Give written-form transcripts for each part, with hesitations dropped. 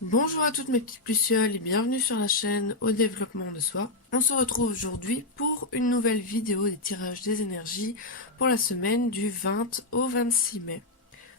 Bonjour à toutes mes petites lucioles et bienvenue sur la chaîne Au développement de soi. On se retrouve aujourd'hui pour une nouvelle vidéo des tirages des énergies pour la semaine du 20 au 26 mai.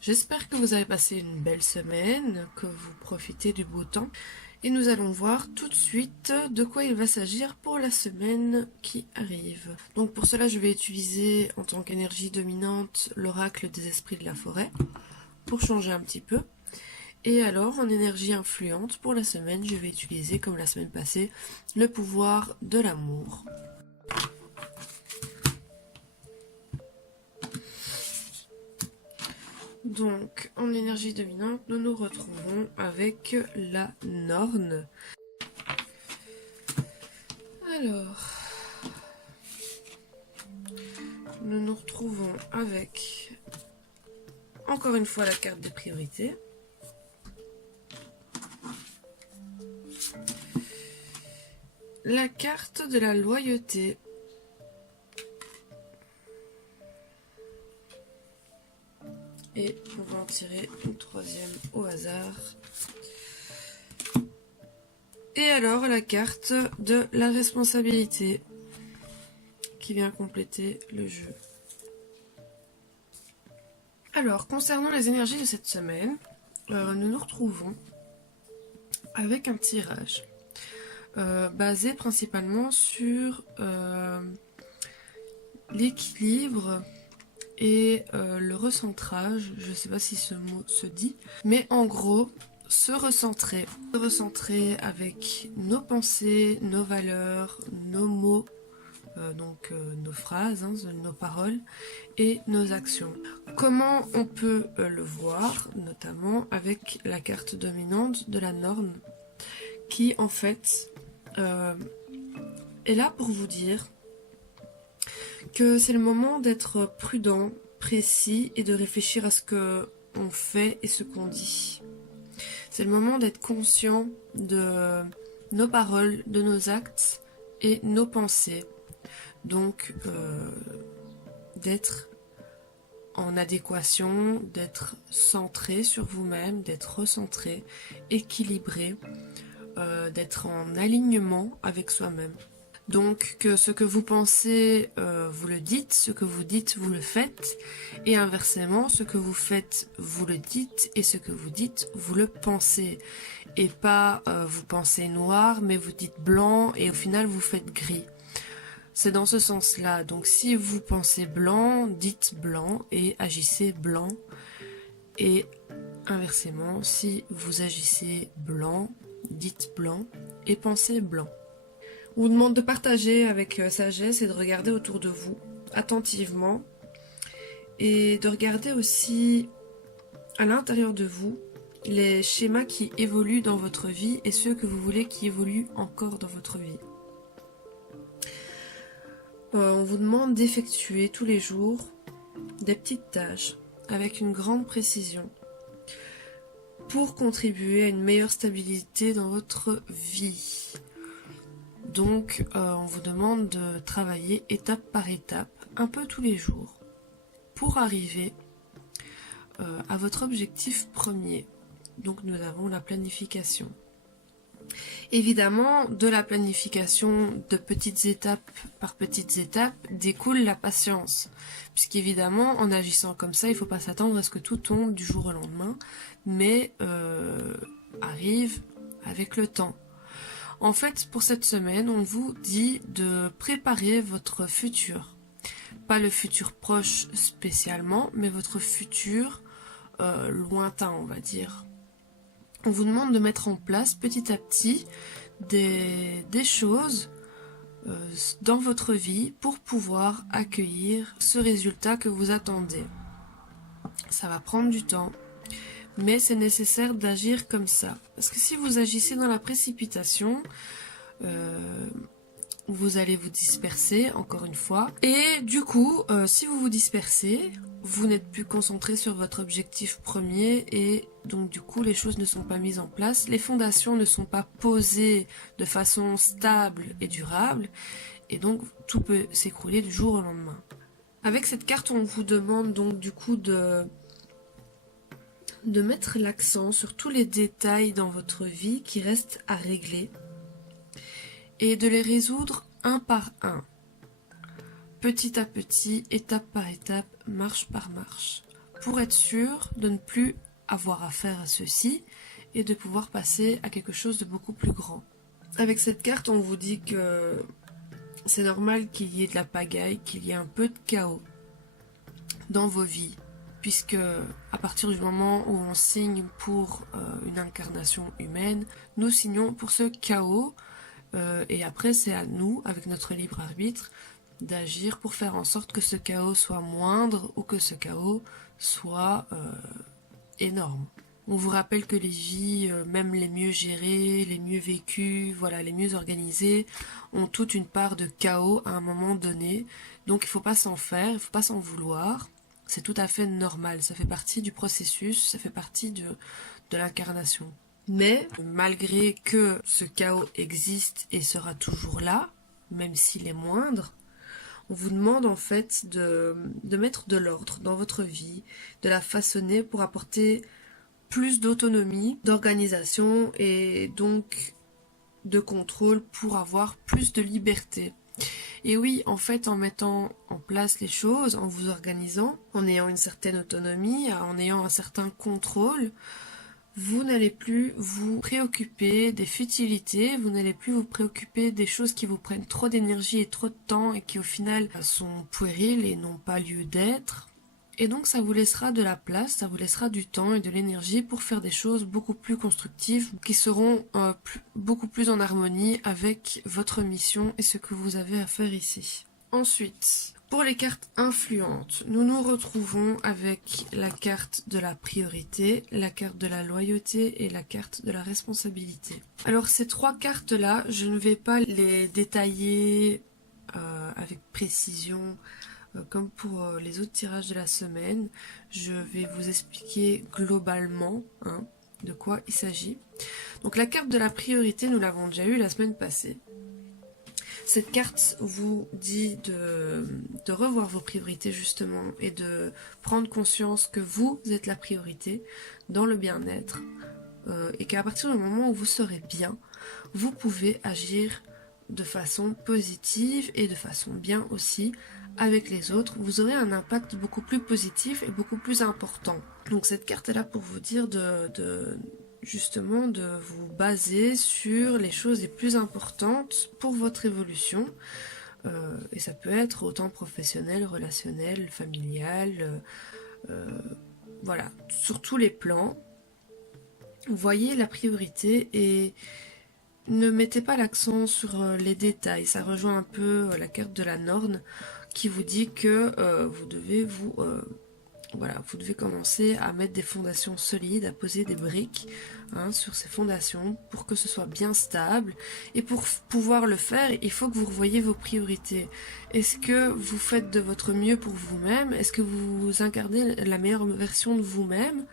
J'espère que vous avez passé une belle semaine, que vous profitez du beau temps et nous allons voir tout de suite de quoi il va s'agir pour la semaine qui arrive. Donc pour cela je vais utiliser en tant qu'énergie dominante l'oracle des esprits de la forêt pour changer un petit peu. Et alors, en énergie influente, pour la semaine, je vais utiliser, comme la semaine passée, le pouvoir de l'amour. Donc, en énergie dominante, nous nous retrouvons avec la Norne. Alors, nous nous retrouvons avec, encore une fois, la carte des priorités. La carte de la loyauté. Et on va en tirer une troisième au hasard. Et alors la carte de la responsabilité qui vient compléter le jeu. Alors, concernant les énergies de cette semaine, nous nous retrouvons avec un tirage basé principalement sur l'équilibre et le recentrage. Je ne sais pas si ce mot se dit, mais en gros, se recentrer avec nos pensées, nos valeurs, nos mots, nos phrases, nos paroles et nos actions. Comment on peut le voir, notamment avec la carte dominante de la Norne, qui en fait est là pour vous dire que c'est le moment d'être prudent, précis et de réfléchir à ce que on fait et ce qu'on dit. C'est le moment d'être conscient de nos paroles, de nos actes et nos pensées. Donc d'être en adéquation, d'être centré sur vous-même, d'être recentré, équilibré, d'être en alignement avec soi-même. Donc que ce que vous pensez, vous le dites, ce que vous dites, vous le faites, et inversement, ce que vous faites, vous le dites, et ce que vous dites, vous le pensez. Et pas vous pensez noir, mais vous dites blanc, et au final vous faites gris. C'est dans ce sens-là. Donc si vous pensez blanc, dites blanc, et agissez blanc. Et inversement, si vous agissez blanc, dites blanc, et pensez blanc. On vous demande de partager avec sagesse et de regarder autour de vous attentivement et de regarder aussi à l'intérieur de vous les schémas qui évoluent dans votre vie et ceux que vous voulez qui évoluent encore dans votre vie. On vous demande d'effectuer tous les jours des petites tâches avec une grande précision pour contribuer à une meilleure stabilité dans votre vie. Donc, on vous demande de travailler étape par étape, un peu tous les jours, pour arriver à votre objectif premier. Donc, nous avons la planification. Évidemment, de la planification de petites étapes par petites étapes découle la patience. Puisqu'évidemment, en agissant comme ça, il ne faut pas s'attendre à ce que tout tombe du jour au lendemain, mais arrive avec le temps. En fait, pour cette semaine, on vous dit de préparer votre futur. Pas le futur proche spécialement, mais votre futur lointain, on va dire. On vous demande de mettre en place petit à petit des choses dans votre vie pour pouvoir accueillir ce résultat que vous attendez. Ça va prendre du temps, mais c'est nécessaire d'agir comme ça. Parce que si vous agissez dans la précipitation, vous allez vous disperser, encore une fois. Et du coup, si vous vous dispersez, vous n'êtes plus concentré sur votre objectif premier et donc du coup, les choses ne sont pas mises en place. Les fondations ne sont pas posées de façon stable et durable. Et donc, tout peut s'écrouler du jour au lendemain. Avec cette carte, on vous demande donc du coup de mettre l'accent sur tous les détails dans votre vie qui restent à régler et de les résoudre un par un, petit à petit, étape par étape, marche par marche, pour être sûr de ne plus avoir affaire à ceci et de pouvoir passer à quelque chose de beaucoup plus grand. Avec cette carte, on vous dit que c'est normal qu'il y ait de la pagaille, qu'il y ait un peu de chaos dans vos vies, puisque à partir du moment où on signe pour une incarnation humaine, nous signons pour ce chaos, et après c'est à nous, avec notre libre arbitre, d'agir pour faire en sorte que ce chaos soit moindre ou que ce chaos soit énorme. On vous rappelle que les vies, même les mieux gérées, les mieux vécues, voilà, les mieux organisées, ont toute une part de chaos à un moment donné. Donc il ne faut pas s'en faire, il ne faut pas s'en vouloir. C'est tout à fait normal, ça fait partie du processus, ça fait partie de l'incarnation. Mais malgré que ce chaos existe et sera toujours là, même s'il est moindre, on vous demande en fait de mettre de l'ordre dans votre vie, de la façonner pour apporter plus d'autonomie, d'organisation et donc de contrôle pour avoir plus de liberté. Et oui, en fait, en mettant en place les choses, en vous organisant, en ayant une certaine autonomie, en ayant un certain contrôle, vous n'allez plus vous préoccuper des futilités, vous n'allez plus vous préoccuper des choses qui vous prennent trop d'énergie et trop de temps et qui au final sont puériles et n'ont pas lieu d'être. Et donc ça vous laissera de la place, ça vous laissera du temps et de l'énergie pour faire des choses beaucoup plus constructives qui seront beaucoup plus en harmonie avec votre mission et ce que vous avez à faire ici. Ensuite, pour les cartes influentes, nous nous retrouvons avec la carte de la priorité, la carte de la loyauté et la carte de la responsabilité. Alors ces trois cartes-là, je ne vais pas les détailler avec précision comme pour les autres tirages de la semaine. Je vais vous expliquer globalement de quoi il s'agit. Donc la carte de la priorité, nous l'avons déjà eue la semaine passée. Cette carte vous dit de revoir vos priorités justement et de prendre conscience que vous êtes la priorité dans le bien-être et qu'à partir du moment où vous serez bien, vous pouvez agir de façon positive et de façon bien aussi avec les autres. Vous aurez un impact beaucoup plus positif et beaucoup plus important. Donc cette carte est là pour vous dire justement de vous baser sur les choses les plus importantes pour votre évolution. Et ça peut être autant professionnel, relationnel, familial, voilà, sur tous les plans. Voyez la priorité et ne mettez pas l'accent sur les détails. Ça rejoint un peu la carte de la Norne qui vous dit que vous devez vous devez commencer à mettre des fondations solides, à poser des briques sur ces fondations pour que ce soit bien stable. Et pour pouvoir le faire, il faut que vous revoyiez vos priorités. Est-ce que vous faites de votre mieux pour vous-même? Est-ce que vous incarnez la meilleure version de vous-même?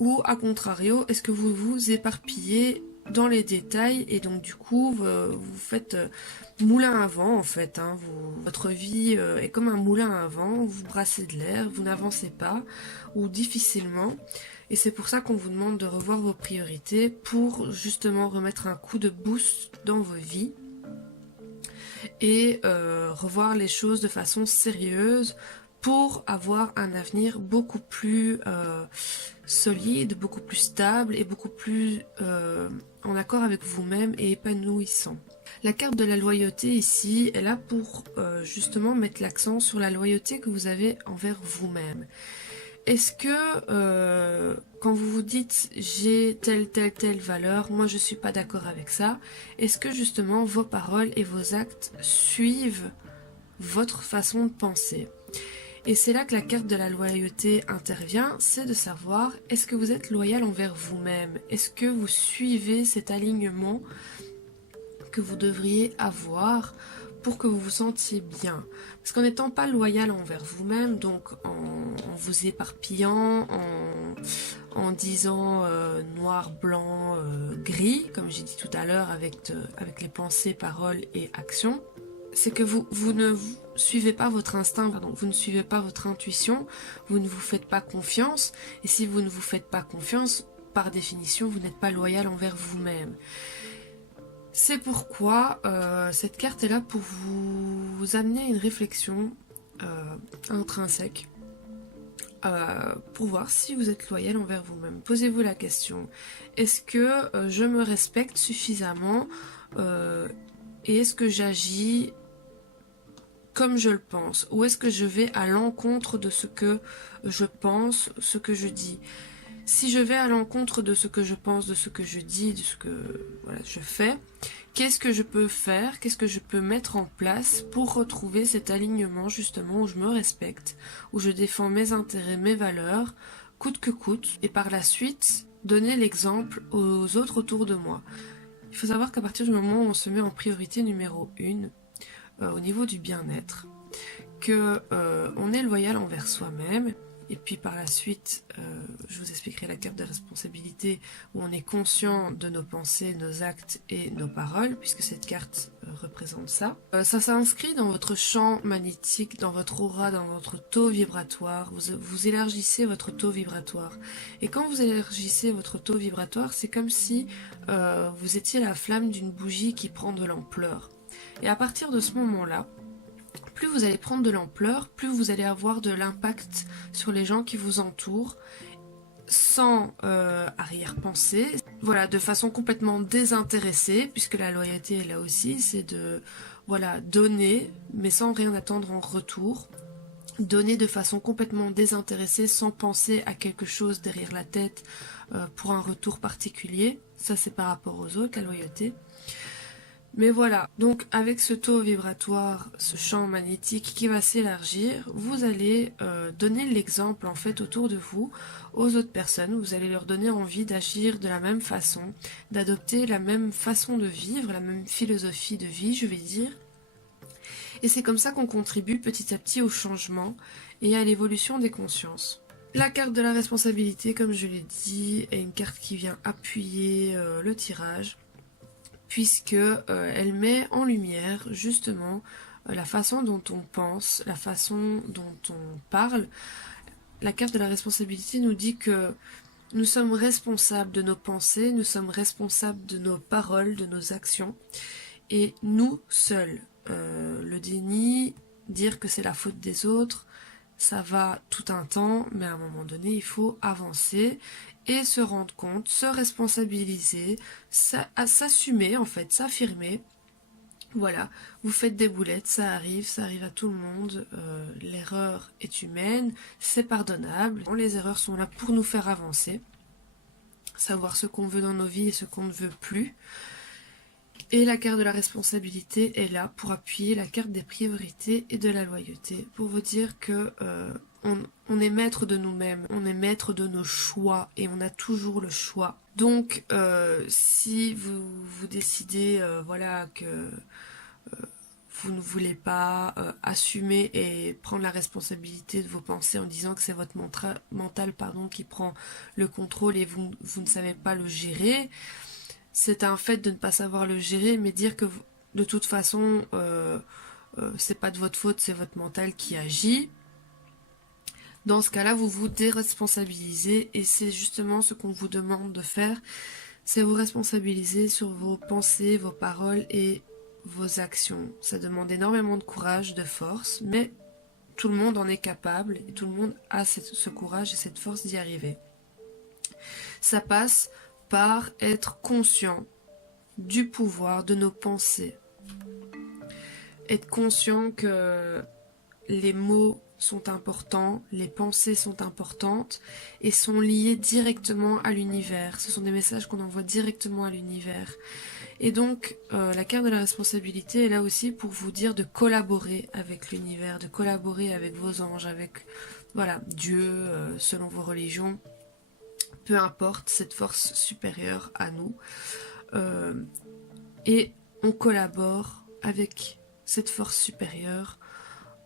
Ou à contrario, est-ce que vous vous éparpillez dans les détails et donc du coup vous faites moulin à vent en fait, votre vie est comme un moulin à vent, vous brassez de l'air, vous n'avancez pas ou difficilement, et c'est pour ça qu'on vous demande de revoir vos priorités pour justement remettre un coup de boost dans vos vies et revoir les choses de façon sérieuse pour avoir un avenir beaucoup plus solide, beaucoup plus stable et beaucoup plus en accord avec vous-même et épanouissant. La carte de la loyauté ici est là pour justement mettre l'accent sur la loyauté que vous avez envers vous-même. Est-ce que quand vous vous dites j'ai telle valeur, moi je suis pas d'accord avec ça, est-ce que justement vos paroles et vos actes suivent votre façon de penser? Et c'est là que la carte de la loyauté intervient, c'est de savoir est-ce que vous êtes loyal envers vous-même? Est-ce que vous suivez cet alignement que vous devriez avoir pour que vous vous sentiez bien? Parce qu'en n'étant pas loyal envers vous-même, donc en vous éparpillant, en disant noir, blanc, gris, comme j'ai dit tout à l'heure avec les pensées, paroles et actions, c'est que vous ne suivez pas votre instinct, pardon, vous ne suivez pas votre intuition, vous ne vous faites pas confiance, et si vous ne vous faites pas confiance, par définition, vous n'êtes pas loyal envers vous-même. C'est pourquoi cette carte est là pour vous amener à une réflexion intrinsèque, pour voir si vous êtes loyal envers vous-même. Posez-vous la question, est-ce que je me respecte suffisamment et est-ce que j'agis comme je le pense, ou est-ce que je vais à l'encontre de ce que je pense, ce que je dis? Si je vais à l'encontre de ce que je pense, de ce que je dis, de ce que voilà, je fais, qu'est-ce que je peux faire, qu'est-ce que je peux mettre en place pour retrouver cet alignement justement où je me respecte, où je défends mes intérêts, mes valeurs, coûte que coûte, et par la suite, donner l'exemple aux autres autour de moi. Il faut savoir qu'à partir du moment où on se met en priorité numéro 1, au niveau du bien-être, que on est loyal envers soi-même, et puis par la suite je vous expliquerai la carte de responsabilité où on est conscient de nos pensées, nos actes et nos paroles, puisque cette carte représente ça. Ça s'inscrit dans votre champ magnétique, dans votre aura, dans votre taux vibratoire. Vous élargissez votre taux vibratoire, et quand vous élargissez votre taux vibratoire, c'est comme si vous étiez la flamme d'une bougie qui prend de l'ampleur. Et à partir de ce moment-là, plus vous allez prendre de l'ampleur, plus vous allez avoir de l'impact sur les gens qui vous entourent, sans arrière-pensée, voilà, de façon complètement désintéressée, puisque la loyauté est là aussi, c'est de voilà, donner, mais sans rien attendre en retour. Donner de façon complètement désintéressée, sans penser à quelque chose derrière la tête pour un retour particulier. Ça, c'est par rapport aux autres, la loyauté. Mais voilà, donc avec ce taux vibratoire, ce champ magnétique qui va s'élargir, vous allez donner l'exemple en fait autour de vous aux autres personnes. Vous allez leur donner envie d'agir de la même façon, d'adopter la même façon de vivre, la même philosophie de vie, je vais dire. Et c'est comme ça qu'on contribue petit à petit au changement et à l'évolution des consciences. La carte de la responsabilité, comme je l'ai dit, est une carte qui vient appuyer le tirage, puisque elle met en lumière justement la façon dont on pense, la façon dont on parle. La carte de la responsabilité nous dit que nous sommes responsables de nos pensées, nous sommes responsables de nos paroles, de nos actions, et nous seuls. Le déni, dire que c'est la faute des autres, ça va tout un temps, mais à un moment donné, il faut avancer et se rendre compte, se responsabiliser, s'assumer en fait, s'affirmer. Voilà, vous faites des boulettes, ça arrive à tout le monde, l'erreur est humaine, c'est pardonnable, les erreurs sont là pour nous faire avancer, savoir ce qu'on veut dans nos vies et ce qu'on ne veut plus. Et la carte de la responsabilité est là pour appuyer la carte des priorités et de la loyauté, pour vous dire que on est maître de nous-mêmes, on est maître de nos choix et on a toujours le choix. Donc si vous décidez voilà que vous ne voulez pas assumer et prendre la responsabilité de vos pensées en disant que c'est votre mental qui prend le contrôle et vous ne savez pas le gérer, c'est un fait de ne pas savoir le gérer, mais dire que de toute façon c'est pas de votre faute, c'est votre mental qui agit. Dans ce cas-là, vous vous déresponsabilisez, et c'est justement ce qu'on vous demande de faire, c'est vous responsabiliser sur vos pensées, vos paroles et vos actions. Ça demande énormément de courage, de force, mais tout le monde en est capable et tout le monde a ce courage et cette force d'y arriver. Ça passe par être conscient du pouvoir de nos pensées. Être conscient que les mots sont importants, les pensées sont importantes et sont liées directement à l'univers. Ce sont des messages qu'on envoie directement à l'univers. Et donc, la carte de la responsabilité est là aussi pour vous dire de collaborer avec l'univers, de collaborer avec vos anges, avec voilà, Dieu, selon vos religions. Peu importe, cette force supérieure à nous. Et on collabore avec cette force supérieure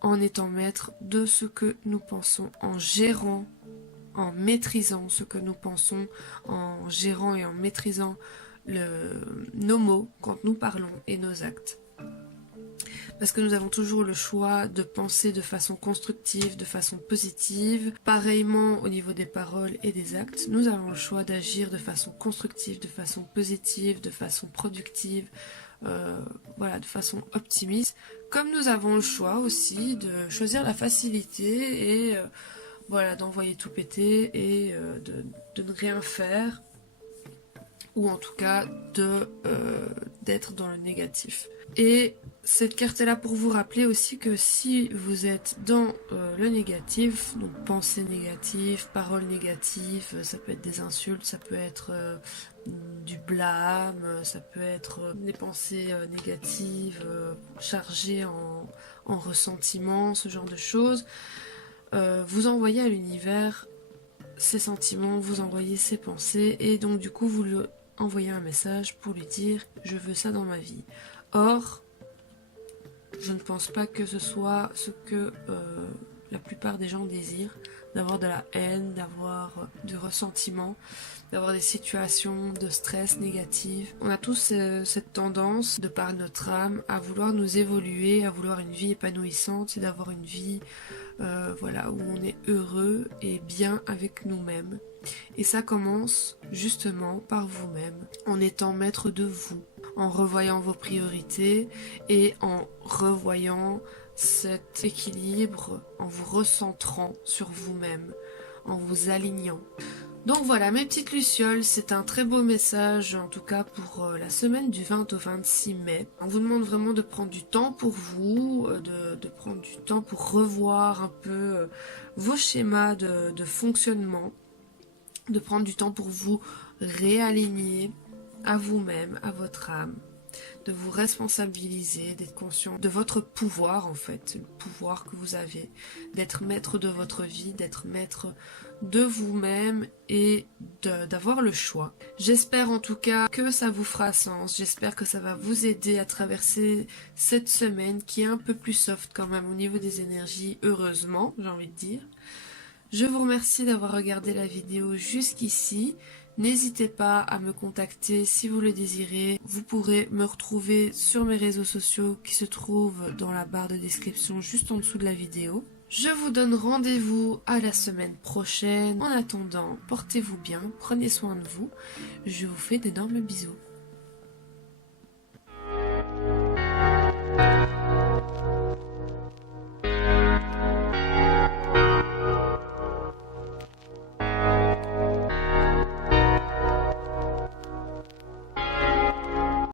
en étant maître de ce que nous pensons, en gérant, en maîtrisant ce que nous pensons, en gérant et en maîtrisant nos mots quand nous parlons et nos actes. parce que nous avons toujours le choix de penser de façon constructive, de façon positive. Pareillement au niveau des paroles et des actes, nous avons le choix d'agir de façon constructive, de façon positive, de façon productive, voilà, de façon optimiste. Comme nous avons le choix aussi de choisir la facilité et voilà, d'envoyer tout péter et de ne rien faire, ou en tout cas d'être dans le négatif. Et cette carte est là pour vous rappeler aussi que si vous êtes dans le négatif, donc pensées négatives, paroles négatives, ça peut être des insultes, ça peut être du blâme, ça peut être des pensées négatives chargées en ressentiment, ce genre de choses, vous envoyez à l'univers ces sentiments, vous envoyez ces pensées, et donc du coup vous lui envoyez un message pour lui dire je veux ça dans ma vie. Or, je ne pense pas que ce soit ce que la plupart des gens désirent, d'avoir de la haine, d'avoir du ressentiment, d'avoir des situations de stress négatives. On a tous cette tendance, de par notre âme, à vouloir nous évoluer, à vouloir une vie épanouissante et d'avoir une vie voilà, où on est heureux et bien avec nous-mêmes. Et ça commence justement par vous-même, en étant maître de vous, en revoyant vos priorités et en revoyant cet équilibre, en vous recentrant sur vous-même, en vous alignant. Donc voilà mes petites lucioles, c'est un très beau message en tout cas pour la semaine du 20 au 26 mai. On vous demande vraiment de prendre du temps pour vous, de prendre du temps pour revoir un peu vos schémas de fonctionnement, de prendre du temps pour vous réaligner à vous-même, à votre âme, de vous responsabiliser, d'être conscient de votre pouvoir en fait, le pouvoir que vous avez, d'être maître de votre vie, d'être maître de vous-même et d'avoir le choix. J'espère en tout cas que ça vous fera sens, j'espère que ça va vous aider à traverser cette semaine qui est un peu plus soft quand même au niveau des énergies, heureusement j'ai envie de dire. Je vous remercie d'avoir regardé la vidéo jusqu'ici. N'hésitez pas à me contacter si vous le désirez. Vous pourrez me retrouver sur mes réseaux sociaux qui se trouvent dans la barre de description juste en dessous de la vidéo. Je vous donne rendez-vous à la semaine prochaine. En attendant, portez-vous bien, prenez soin de vous. Je vous fais d'énormes bisous.